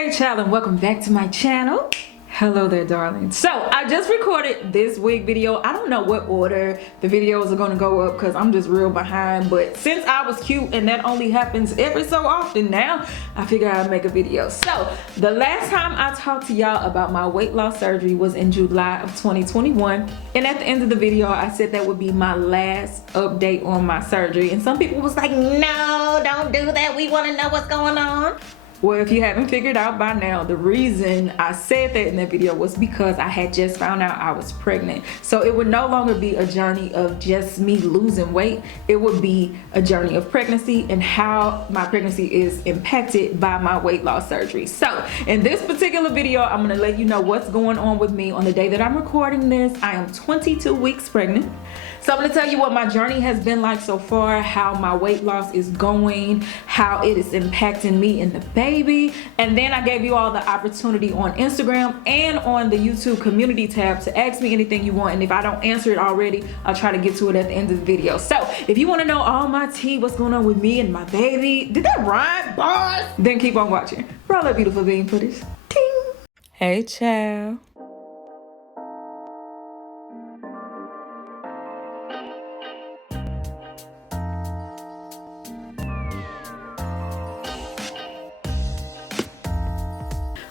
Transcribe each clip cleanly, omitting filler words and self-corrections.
Hey child, and welcome back to my channel. Hello there, darling. So I just recorded this wig video. I don't know what order the videos are going to go up because I'm just real behind, but since I was cute and that only happens every so often now, I figured I'd make a video. So the last time I talked to y'all about my weight loss surgery was in July of 2021, and at the end of the video I said that would be my last update on my surgery, and some people was like, no, don't do that, we want to know what's going on. Well, if you haven't figured out by now, the reason I said that in that video was because I had just found out I was pregnant. So it would no longer be a journey of just me losing weight. It would be a journey of pregnancy and how my pregnancy is impacted by my weight loss surgery. So in this particular video, I'm gonna let you know what's going on with me on the day that I'm recording this. I am 22 weeks pregnant. So I'm gonna tell you what my journey has been like so far, how my weight loss is going, how it is impacting me and the baby. And then I gave you all the opportunity on Instagram and on the YouTube community tab to ask me anything you want. And if I don't answer it already, I'll try to get to it at the end of the video. So if you wanna know all my tea, what's going on with me and my baby, did that rhyme, boss? Then keep on watching. For all that beautiful bean footage. Ting. Hey, child.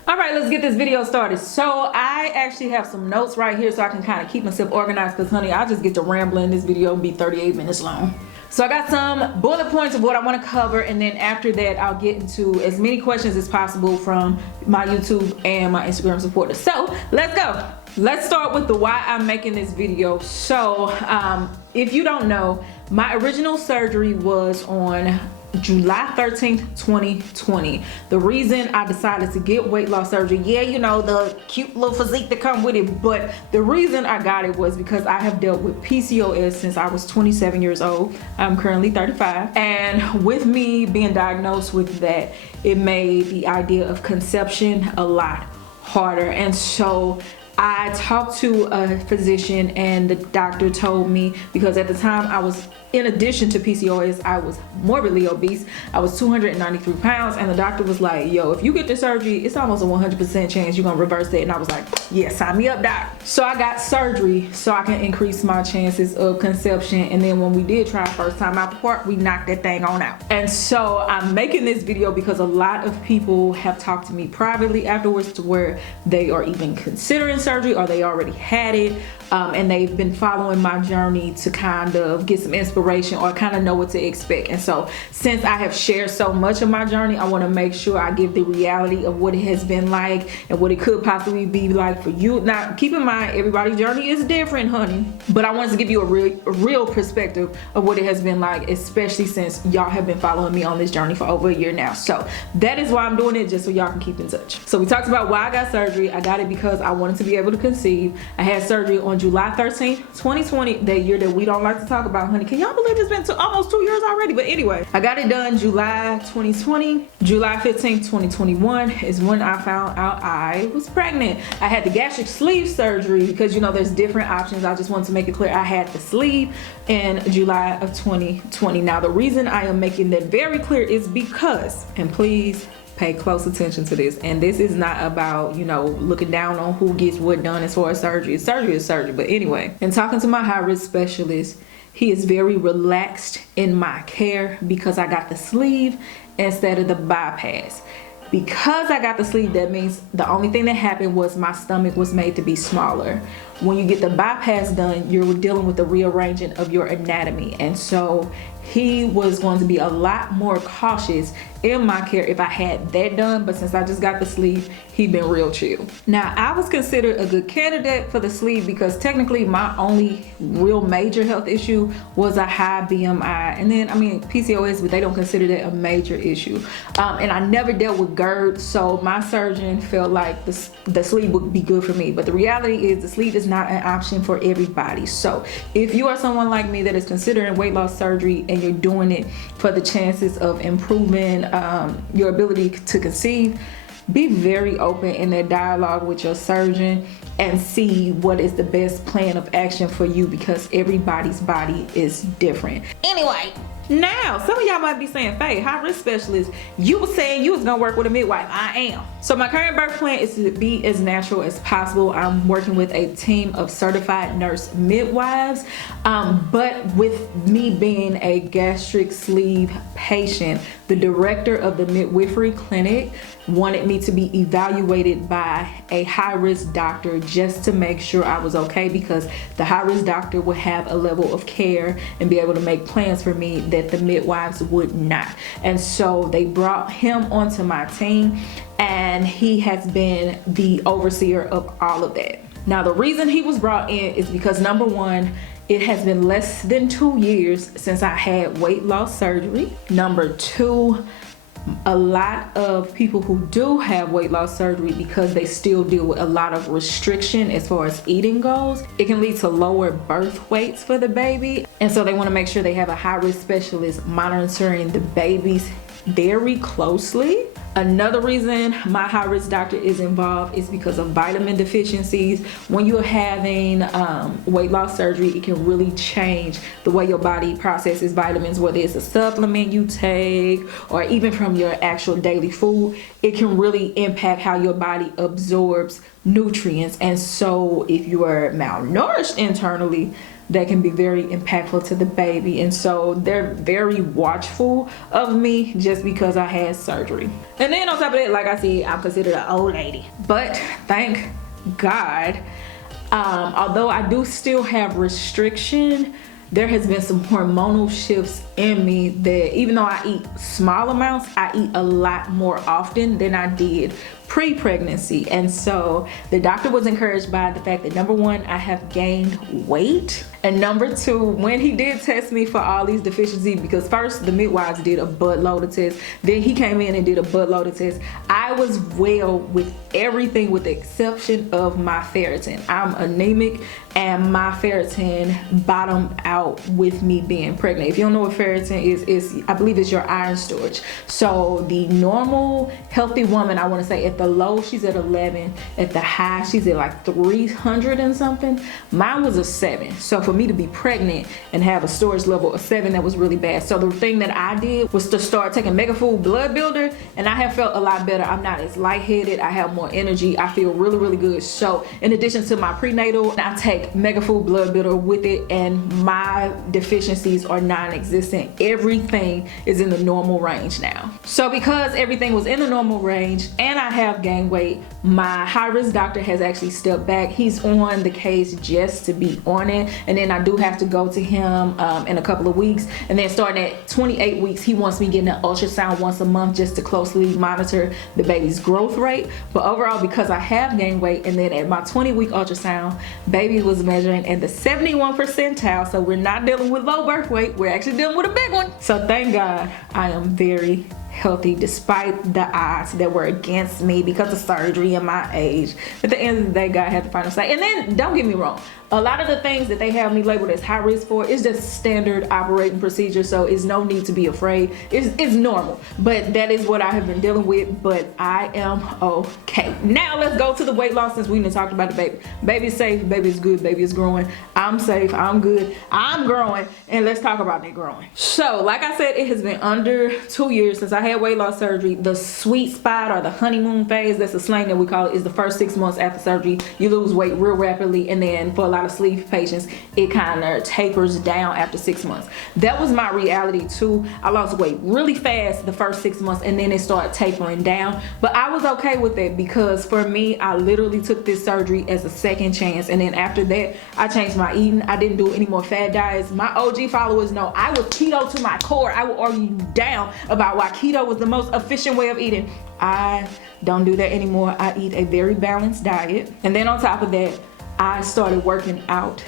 Alright, let's get this video started. So I actually have some notes right here so I can kind of keep myself organized, because honey, I just get to rambling in this video and be 38 minutes long. So I got some bullet points of what I want to cover, and then after that I'll get into as many questions as possible from my YouTube and my Instagram supporters. So let's go. Let's start with the why I'm making this video. So if you don't know, my original surgery was on July 13th, 2020. The reason I decided to get weight loss surgery, yeah, you know, the cute little physique that come with it, but the reason I got it was because I have dealt with PCOS since I was 27 years old. I'm currently 35, and with me being diagnosed with that, it made the idea of conception a lot harder. And so I talked to a physician, and the doctor told me, because at the time I was, in addition to PCOS, I was morbidly obese. I was 293 pounds, and the doctor was like, yo, if you get this surgery, it's almost a 100% chance you're gonna reverse it. And I was like, yeah, sign me up, doc. So I got surgery so I can increase my chances of conception. And then when we did try first time out the park, we knocked that thing on out. And so I'm making this video because a lot of people have talked to me privately afterwards to where they are even considering surgery, or they already had it, and they've been following my journey to kind of get some inspiration or kind of know what to expect. And so since I have shared so much of my journey, I want to make sure I give the reality of what it has been like and what it could possibly be like for you. Now keep in mind, everybody's journey is different, honey, but I wanted to give you a real perspective of what it has been like, especially since y'all have been following me on this journey for over a year now. So that is why I'm doing it, just so y'all can keep in touch. So we talked about why I got surgery. I got it because I wanted to be able to conceive. I had surgery on July 13th, 2020, that year that we don't like to talk about, honey. Can y'all believe it's been almost 2 years already? But anyway, I got it done July 2020. July 15th, 2021 is when I found out I was pregnant. I had the gastric sleeve surgery because, you know, there's different options. I just wanted to make it clear I had the sleeve in July of 2020. Now the reason I am making that very clear is because, and please pay close attention to this, and this is not about, you know, looking down on who gets what done as far as surgery. Surgery is surgery. But anyway, in talking to my high risk specialist, he is very relaxed in my care because I got the sleeve instead of the bypass. Because I got the sleeve, that means the only thing that happened was my stomach was made to be smaller. When you get the bypass done, you're dealing with the rearranging of your anatomy. And so he was going to be a lot more cautious in my care if I had that done, but since I just got the sleeve, he'd been real chill. Now I was considered a good candidate for the sleeve because technically my only real major health issue was a high BMI, and then I mean PCOS, but they don't consider that a major issue. And I never dealt with GERD, so my surgeon felt like the sleeve would be good for me. But the reality is the sleeve is not an option for everybody. So if you are someone like me that is considering weight loss surgery and you're doing it for the chances of improving your ability to conceive, be very open in that dialogue with your surgeon and see what is the best plan of action for you, because everybody's body is different. Anyway, now some of y'all might be saying, Faye, high risk specialist, you were saying you was gonna work with a midwife. I am. So my current birth plan is to be as natural as possible. I'm working with a team of certified nurse midwives, but with me being a gastric sleeve patient, the director of the midwifery clinic wanted me to be evaluated by a high-risk doctor just to make sure I was okay, because the high-risk doctor would have a level of care and be able to make plans for me that the midwives would not. And so they brought him onto my team, and he has been the overseer of all of that. Now, the reason he was brought in is because, number one, it has been less than 2 years since I had weight loss surgery. Number two, a lot of people who do have weight loss surgery, because they still deal with a lot of restriction as far as eating goes, it can lead to lower birth weights for the baby. And so they want to make sure they have a high-risk specialist monitoring the babies very closely. Another reason my high-risk doctor is involved is because of vitamin deficiencies. When you're having weight loss surgery, it can really change the way your body processes vitamins, whether it's a supplement you take or even from your actual daily food. It can really impact how your body absorbs nutrients. And so if you are malnourished internally, that can be very impactful to the baby. And so they're very watchful of me just because I had surgery. And then on top of that, like I said, I'm considered an old lady. But thank God, although I do still have restriction, there has been some hormonal shifts in me that even though I eat small amounts, I eat a lot more often than I did pre-pregnancy. And so the doctor was encouraged by the fact that, number one, I have gained weight, and number two, when he did test me for all these deficiencies, because first the midwives did a buttload of tests, then he came in and did a buttload of tests, I was well with everything with the exception of my ferritin. I'm anemic, and my ferritin bottomed out with me being pregnant. If you don't know what ferritin is I believe it's your iron storage. So the normal healthy woman, I want to say at the low she's at 11, at the high she's at like 300 and something. Mine was a 7. So for me to be pregnant and have a storage level of 7, that was really bad. So the thing that I did was to start taking Mega Food Blood Builder, and I have felt a lot better. I'm not as lightheaded, I have more energy, I feel really, really good. So in addition to my prenatal, I take Mega Food Blood Builder with it, and my deficiencies are non-existent. Everything is in the normal range now. So because everything was in the normal range and I have gained weight, my high-risk doctor has actually stepped back. He's on the case just to be on it, and then I do have to go to him in a couple of weeks. And then starting at 28 weeks, he wants me getting an ultrasound once a month just to closely monitor the baby's growth rate. But overall, because I have gained weight, and then at my 20-week ultrasound, baby was measuring in the 71 percentile. So we're not dealing with low birth weight, we're actually dealing with a big one. So thank God I am very healthy despite the odds that were against me because of surgery and my age. At the end of the day, God had the final say. And then don't get me wrong, a lot of the things that they have me labeled as high risk for is just standard operating procedure, so it's no need to be afraid. It's normal, but that is what I have been dealing with. But I am okay. Now let's go to the weight loss, since we didn't talk about the baby. Baby's safe, baby's good, baby is growing. I'm safe, I'm good, I'm growing, and let's talk about that growing. So like I said, it has been under 2 years since I had weight loss surgery. The sweet spot, or the honeymoon phase, that's the slang that we call it, is the first 6 months after surgery. You lose weight real rapidly, and then for a lot of sleeve patients, it kind of tapers down after 6 months. That was my reality too. I lost weight really fast the first 6 months, and then it started tapering down. But I was okay with it, because for me, I literally took this surgery as a second chance. And then after that, I changed my eating. I didn't do any more fad diets. My OG followers know I was keto to my core. I will argue you down about why keto was the most efficient way of eating. I don't do that anymore. I eat a very balanced diet. And then on top of that, I started working out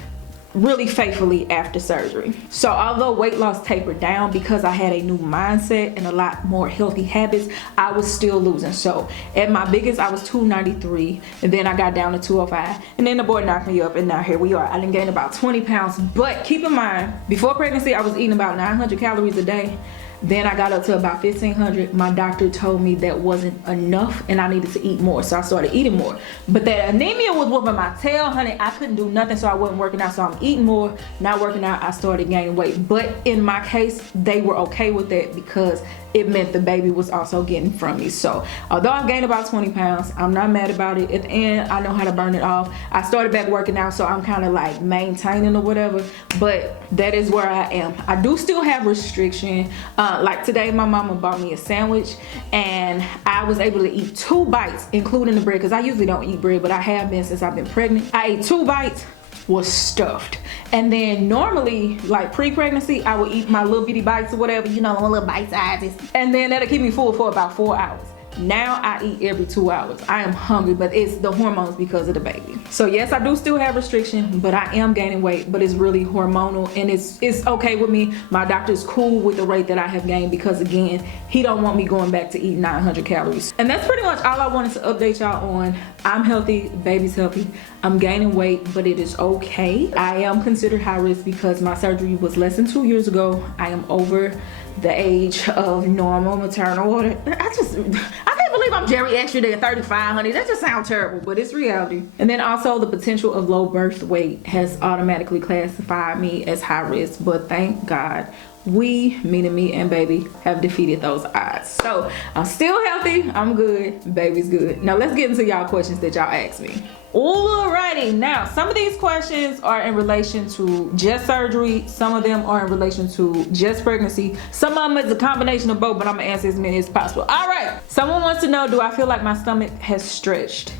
really faithfully after surgery. So although weight loss tapered down, because I had a new mindset and a lot more healthy habits, I was still losing. So at my biggest, I was 293, and then I got down to 205, and then the boy knocked me up, and now here we are. I done gained about 20 pounds. But keep in mind, before pregnancy, I was eating about 900 calories a day. Then I got up to about 1,500. My doctor told me that wasn't enough and I needed to eat more, so I started eating more. But that anemia was whooping my tail, honey. I couldn't do nothing, so I wasn't working out. So I'm eating more, not working out, I started gaining weight. But in my case, they were okay with that, because it meant the baby was also getting from me. So although I've gained about 20 pounds, I'm not mad about it. At the end, I know how to burn it off. I started back working out, so I'm kind of like maintaining or whatever, but that is where I am. I do still have restriction. Like today, my mama bought me a sandwich and I was able to eat 2 bites, including the bread, because I usually don't eat bread, but I have been since I've been pregnant. I ate 2 bites, was stuffed. And then normally, like pre-pregnancy, I would eat my little bitty bites or whatever, you know, my little bite sizes. And then that'll keep me full for about 4 hours. Now I eat every 2 hours. I am hungry, but it's the hormones because of the baby. So yes, I do still have restriction, but I am gaining weight, but it's really hormonal and it's okay with me. My doctor's cool with the rate that I have gained because again, he don't want me going back to eat 900 calories. And that's pretty much all I wanted to update y'all on. I'm healthy, baby's healthy. I'm gaining weight, but it is okay. I am considered high risk because my surgery was less than 2 years ago. I am over the age of normal maternal order. I can't believe I'm geriatric at 35, honey. That just sounds terrible, but it's reality. And then also the potential of low birth weight has automatically classified me as high risk, but thank God we, meaning me and baby, have defeated those odds. So I'm still healthy, I'm good, baby's good. Now let's get into y'all questions that y'all asked me. Alrighty, now some of these questions are in relation to just surgery, some of them are in relation to just pregnancy, some of them is a combination of both, but I'm gonna answer as many as possible. Alright, someone wants to know, do I feel like my stomach has stretched?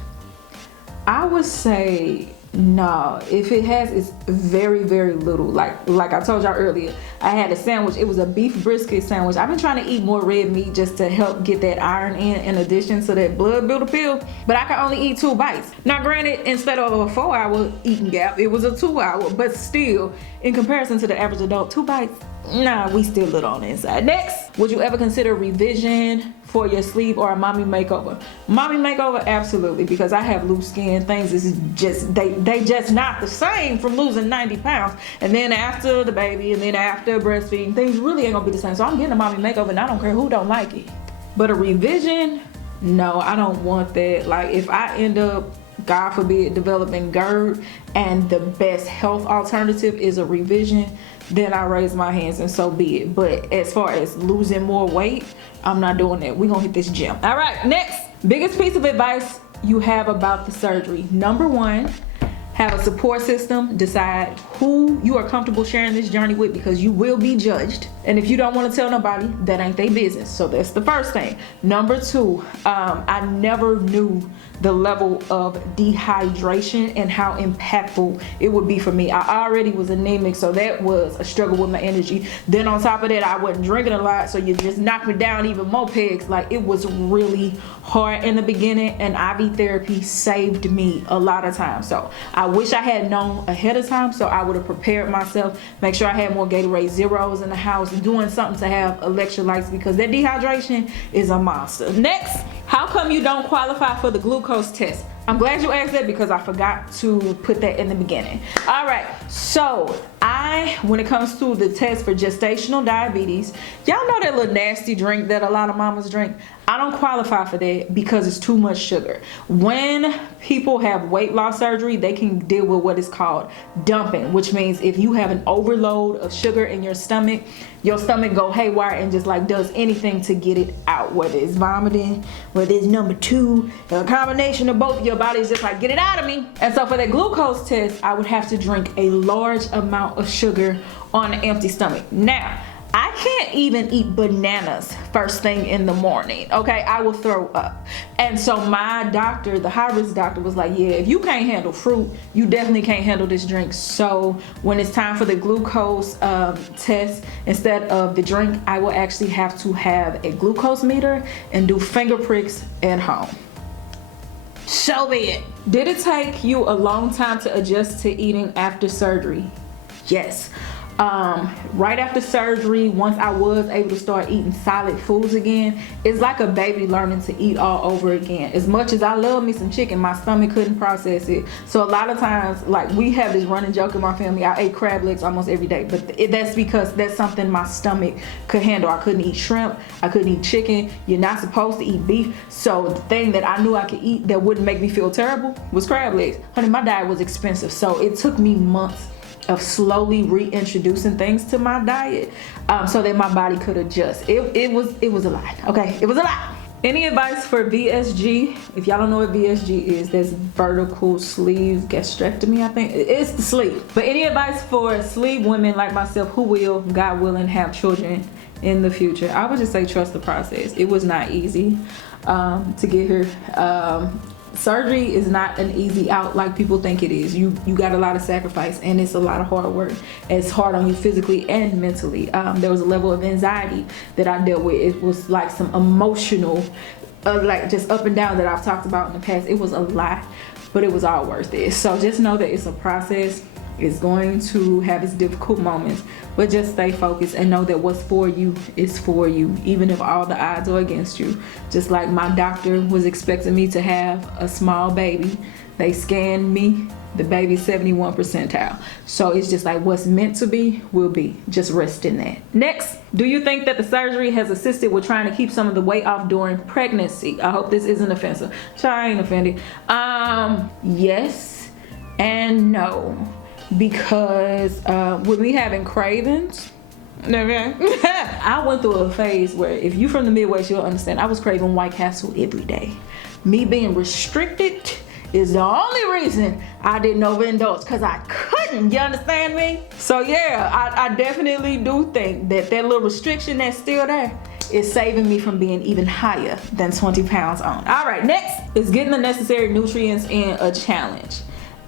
I would say no. If it has, it's very, very little. Like I told y'all earlier, I had a sandwich. It was a beef brisket sandwich. I've been trying to eat more red meat just to help get that iron in addition to that blood builder pill, but I can only eat 2 bites. Now granted, instead of a 4-hour eating gap, it was a 2-hour, but still, in comparison to the average adult, 2 bites, nah, we still little on the inside. Next, would you ever consider revision for your sleeve or a mommy makeover? Mommy makeover, absolutely, because I have loose skin. Things is just, they just not the same from losing 90 pounds. And then after the baby and then after breastfeeding, things really ain't gonna be the same. So I'm getting a mommy makeover and I don't care who don't like it. But a revision, no, I don't want that. Like if I end up, God forbid, developing GERD and the best health alternative is a revision, then I raise my hands and so be it. But as far as losing more weight, I'm not doing that. We're gonna hit this gym. All right, next, biggest piece of advice you have about the surgery. Number 1, have a support system. Decide who you are comfortable sharing this journey with because you will be judged. And if you don't want to tell nobody, that ain't their business. So that's the first thing. Number 2, I never knew the level of dehydration and how impactful it would be for me. I already was anemic, so that was a struggle with my energy. Then on top of that, I wasn't drinking a lot, so you just knocked me down even more pegs. Like it was really hard in the beginning, and IV therapy saved me a lot of times. So I wish I had known ahead of time, so I would have prepared myself, make sure I had more Gatorade Zeros in the house, doing something to have electrolytes because that dehydration is a monster. Next, how come you don't qualify for the glucose test? I'm glad you asked that because I forgot to put that in the beginning. All right, so when it comes to the test for gestational diabetes, y'all know that little nasty drink that a lot of mamas drink? I don't qualify for that because it's too much sugar. When people have weight loss surgery, they can deal with what is called dumping, which means if you have an overload of sugar in your stomach go haywire and just like does anything to get it out, whether it's vomiting, whether it's number 2, a combination of both, your body's just like, get it out of me. And so for the glucose test, I would have to drink a large amount of sugar on an empty stomach. Now, I can't even eat bananas first thing in the morning, okay? I will throw up. And so my doctor, the high-risk doctor, was like, yeah, if you can't handle fruit, you definitely can't handle this drink. So when it's time for the glucose test, instead of the drink, I will actually have to have a glucose meter and do finger pricks at home. So be it. Did it take you a long time to adjust to eating after surgery? Yes. Right after surgery, once I was able to start eating solid foods again, it's like a baby learning to eat all over again. As much as I love me some chicken, my stomach couldn't process it. So a lot of times, like we have this running joke in my family, I ate crab legs almost every day, but that's because that's something my stomach could handle. I couldn't eat shrimp, I couldn't eat chicken. You're not supposed to eat beef. So the thing that I knew I could eat that wouldn't make me feel terrible was crab legs. Honey, my diet was expensive, so it took me months of slowly reintroducing things to my diet, so that my body could adjust. It was a lot. Okay, it was a lot. Any advice for VSG? If y'all don't know what VSG is, that's vertical sleeve gastrectomy, I think. It's the sleeve. But any advice for sleeve women like myself who will, God willing, have children in the future? I would just say trust the process. It was not easy to get here. Surgery is not an easy out like people think it is. You got a lot of sacrifice, and it's a lot of hard work. It's hard on you physically and mentally. There was a level of anxiety that I dealt with. It was like some emotional, like just up and down that I've talked about in the past. It was a lot, but it was all worth it. So just know that it's a process. It's going to have its difficult moments, but just stay focused and know that what's for you is for you, even if all the odds are against you. Just like my doctor was expecting me to have a small baby, they scanned me, the baby's 71 percentile. So it's just like what's meant to be will be. Just rest in that. Next, do you think that the surgery has assisted with trying to keep some of the weight off during pregnancy? I hope this isn't offensive. I ain't offended. Yes and no. Because with me having cravings, okay, I went through a phase where, if you from the Midwest, you'll understand, I was craving White Castle every day. Me being restricted is the only reason I didn't overindulge, because I couldn't, you understand me? So yeah, I definitely do think that little restriction that's still there is saving me from being even higher than 20 pounds on. All right, next is getting the necessary nutrients in a challenge.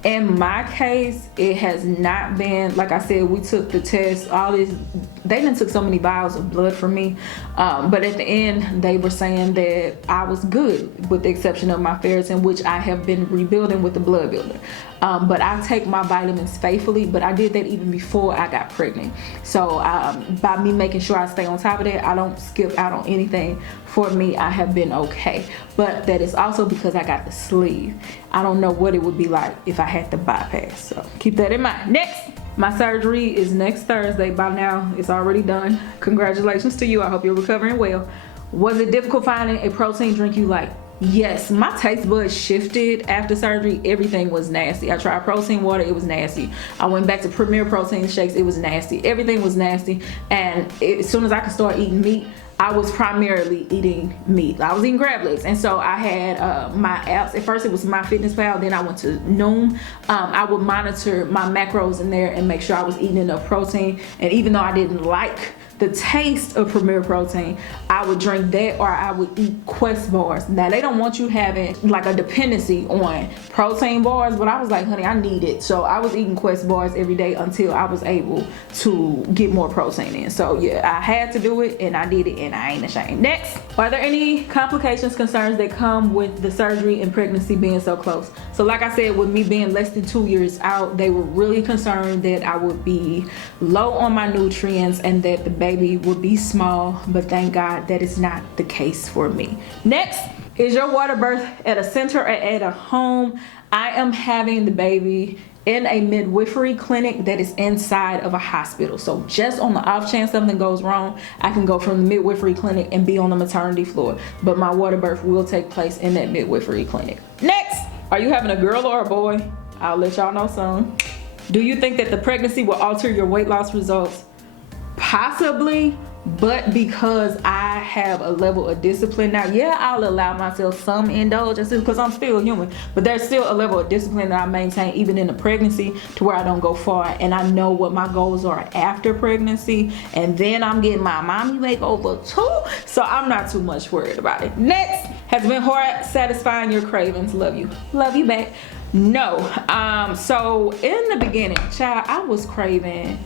In my case, it has not been, like I said, we took the test, all this, they done took so many vials of blood from me, but at the end, they were saying that I was good, with the exception of my ferritin, which I have been rebuilding with the blood builder. But I take my vitamins faithfully, but I did that even before I got pregnant. So by me making sure I stay on top of that, I don't skip out on anything. For me, I have been okay. But that is also because I got the sleeve. I don't know what it would be like if I had to bypass. So keep that in mind. Next, my surgery is next Thursday. By now, it's already done. Congratulations to you. I hope you're recovering well. Was it difficult finding a protein drink you like? Yes, my taste buds shifted after surgery. Everything was nasty. I tried protein water, it was nasty. I went back to Premier protein shakes, it was nasty. Everything was nasty. And as soon as I could start eating meat, I was primarily eating meat. I was eating crab legs. And so I had my apps. At first it was MyFitnessPal, then I went to Noom. I would monitor my macros in there and make sure I was eating enough protein. And even though I didn't like the taste of Premier Protein, I would drink that, or I would eat Quest bars. Now they don't want you having like a dependency on protein bars, but I was like, honey, I need it. So I was eating Quest bars every day until I was able to get more protein in. So yeah, I had to do it, and I did it, and I ain't ashamed. Next, are there any complications, concerns that come with the surgery and pregnancy being so close? So like I said, with me being less than 2 years out, they were really concerned that I would be low on my nutrients and that the baby would be small, but thank God that is not the case for me. Next, is your water birth at a center or at a home? I am having the baby in a midwifery clinic that is inside of a hospital. So just on the off chance something goes wrong, I can go from the midwifery clinic and be on the maternity floor, but my water birth will take place in that midwifery clinic. Next, are you having a girl or a boy? I'll let y'all know soon. Do you think that the pregnancy will alter your weight loss results? Possibly, but because I have a level of discipline now, yeah, I'll allow myself some indulgences because I'm still human, but there's still a level of discipline that I maintain even in the pregnancy, to where I don't go far, and I know what my goals are after pregnancy, and then I'm getting my mommy makeover too, so I'm not too much worried about it. Next, has it been hard satisfying your cravings? Love you back. No. So in the beginning, child, I was craving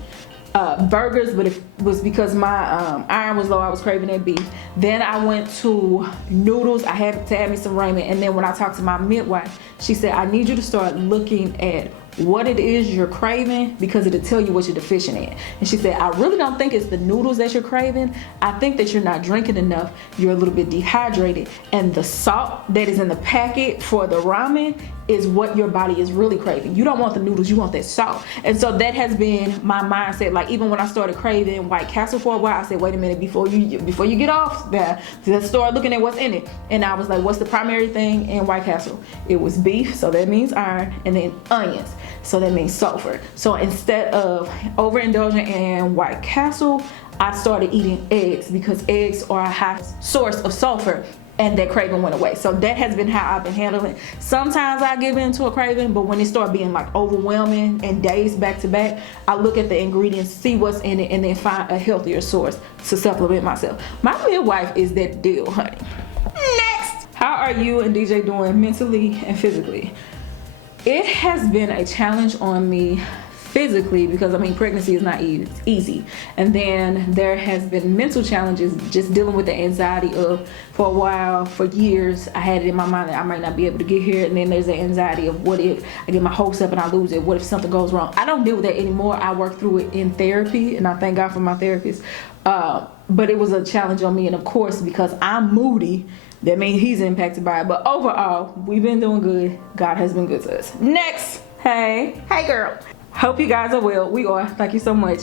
burgers, but it was because my iron was low. I was craving that beef. Then I went to noodles. I had to have me some ramen. And then when I talked to my midwife, she said, I need you to start looking at what it is you're craving, because it'll tell you what you're deficient in. And she said, I really don't think it's the noodles that you're craving. I think that you're not drinking enough. You're a little bit dehydrated, and the salt that is in the packet for the ramen is what your body is really craving. You don't want the noodles, you want that salt. And so that has been my mindset. Like even when I started craving White Castle for a while, I said, wait a minute, before you get off there, let's start looking at what's in it. And I was like, what's the primary thing in White Castle? It was beef, so that means iron, and then onions. So that means sulfur. So instead of overindulging in White Castle, I started eating eggs because eggs are a high source of sulfur, and that craving went away. So that has been how I've been handling it. Sometimes I give in to a craving, but when it starts being like overwhelming and days back to back, I look at the ingredients, see what's in it, and then find a healthier source to supplement myself. My midwife is that deal, honey. Next, how are you and DJ doing mentally and physically? It has been a challenge on me physically because I mean pregnancy is not easy, and then there has been mental challenges just dealing with the anxiety of, for a while, for years I had it in my mind that I might not be able to get here, and then there's the anxiety of what if I get my hopes up and I lose it, what if something goes wrong. I don't deal with that anymore. I work through it in therapy, and I thank God for my therapist, but it was a challenge on me, and of course because I'm moody, that means he's impacted by it. But overall, we've been doing good. God has been good to us. Next, hey girl, hope you guys are well. We are. Thank you so much.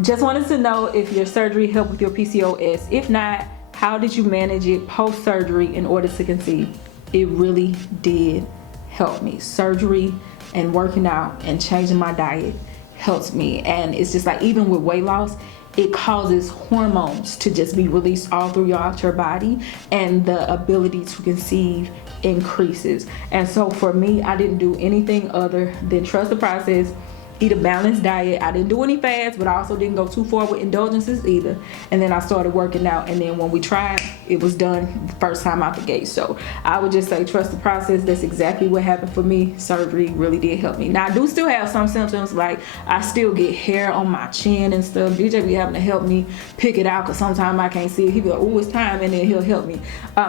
Just wanted to know if your surgery helped with your PCOS. If not, how did you manage it post-surgery in order to conceive? It really did help me. Surgery and working out and changing my diet helps me. And it's just like, even with weight loss, it causes hormones to just be released all throughout your body, and the ability to conceive increases. And so for me, I didn't do anything other than trust the process, eat a balanced diet. I didn't do any fasts, but I also didn't go too far with indulgences either. And then I started working out, and then when we tried, it was done the first time out the gate. So I would just say trust the process. That's exactly what happened for me. Surgery really did help me. Now I do still have some symptoms, like I still get hair on my chin and stuff. DJ be having to help me pick it out because sometimes I can't see it. He be like, oh, it's time, and then he'll help me.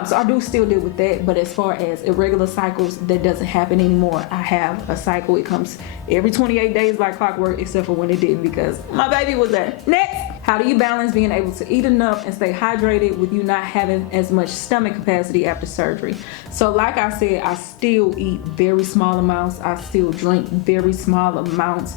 So I do still deal with that, but as far as irregular cycles, that doesn't happen anymore. I have a cycle. It comes every 28 days like clockwork, except for when it didn't because my baby was there. Next, how do you balance being able to eat enough and stay hydrated with you not having as much stomach capacity after surgery? So like I said, I still eat very small amounts. I still drink very small amounts.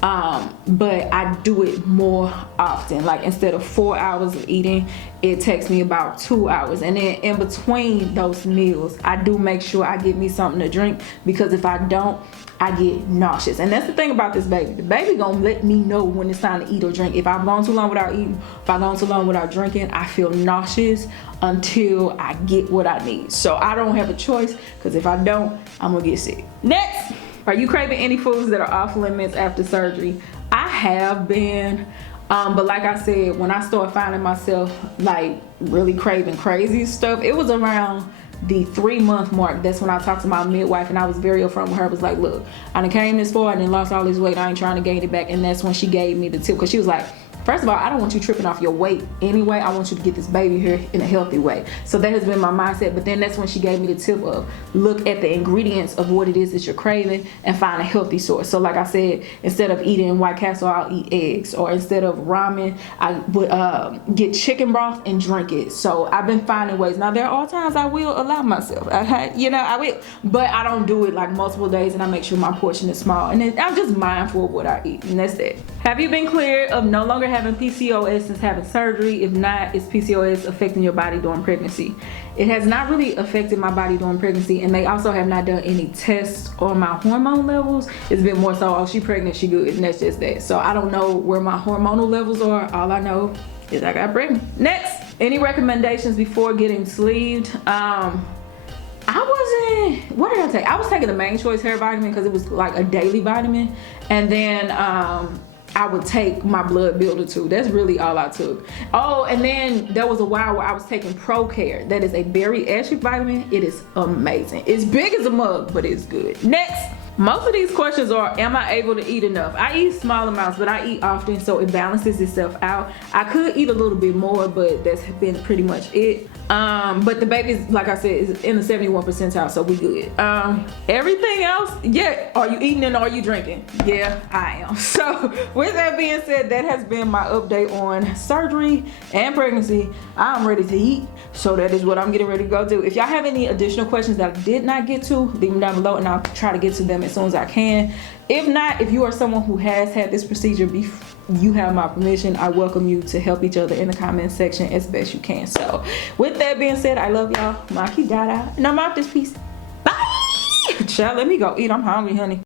But I do it more often. Like instead of 4 hours of eating, it takes me about 2 hours. And then in between those meals, I do make sure I get me something to drink, because if I don't, I get nauseous. And that's the thing about this baby. The baby gonna let me know when it's time to eat or drink. If I've gone too long without eating, if I've gone too long without drinking, I feel nauseous until I get what I need. So I don't have a choice, because if I don't, I'm gonna get sick. Next, are you craving any foods that are off limits after surgery? I have been, but like I said, when I started finding myself like really craving crazy stuff, it was around the 3-month mark. That's when I talked to my midwife, and I was very upfront with her. I was like, look, I done came this far and then lost all this weight. I ain't trying to gain it back. And that's when she gave me the tip, because she was like, first of all, I don't want you tripping off your weight anyway. I want you to get this baby here in a healthy way. So that has been my mindset. But then that's when she gave me the tip of look at the ingredients of what it is that you're craving and find a healthy source. So like I said, instead of eating White Castle, I'll eat eggs. Or instead of ramen, I would get chicken broth and drink it. So I've been finding ways. Now there are times I will allow myself, I will, but I don't do it like multiple days, and I make sure my portion is small. And then I'm just mindful of what I eat, and that's it. Have you been cleared of no longer having PCOS since having surgery? If not, is PCOS affecting your body during pregnancy? It has not really affected my body during pregnancy, and they also have not done any tests on my hormone levels. It's been more so, oh, she pregnant, she good, and that's just that. So I don't know where my hormonal levels are. All I know is I got pregnant. Next, any recommendations before getting sleeved? What did I take? I was taking the Main Choice hair vitamin because it was like a daily vitamin, and then I would take my blood builder too. That's really all I took. Oh, and then there was a while where I was taking Pro Care. That is a bariatric vitamin. It is amazing. It's big as a mug, but it's good. Next, most of these questions are, am I able to eat enough? I eat small amounts, but I eat often, so it balances itself out. I could eat a little bit more, but that's been pretty much it. But the baby's, like I said, is in the 71st percentile, so we good. Everything else, yeah, are you eating and are you drinking? Yeah, I am. So with that being said, that has been my update on surgery and pregnancy. I'm ready to eat, so that is what I'm getting ready to go do. If y'all have any additional questions that I did not get to, leave them down below and I'll try to get to them as soon as I can. If not, if you are someone who has had this procedure before, you have my permission. I welcome you to help each other in the comment section as best you can. So with that being said, I love y'all. Maki Dada, and I'm out this piece. Bye. Child, let me go eat. I'm hungry, honey.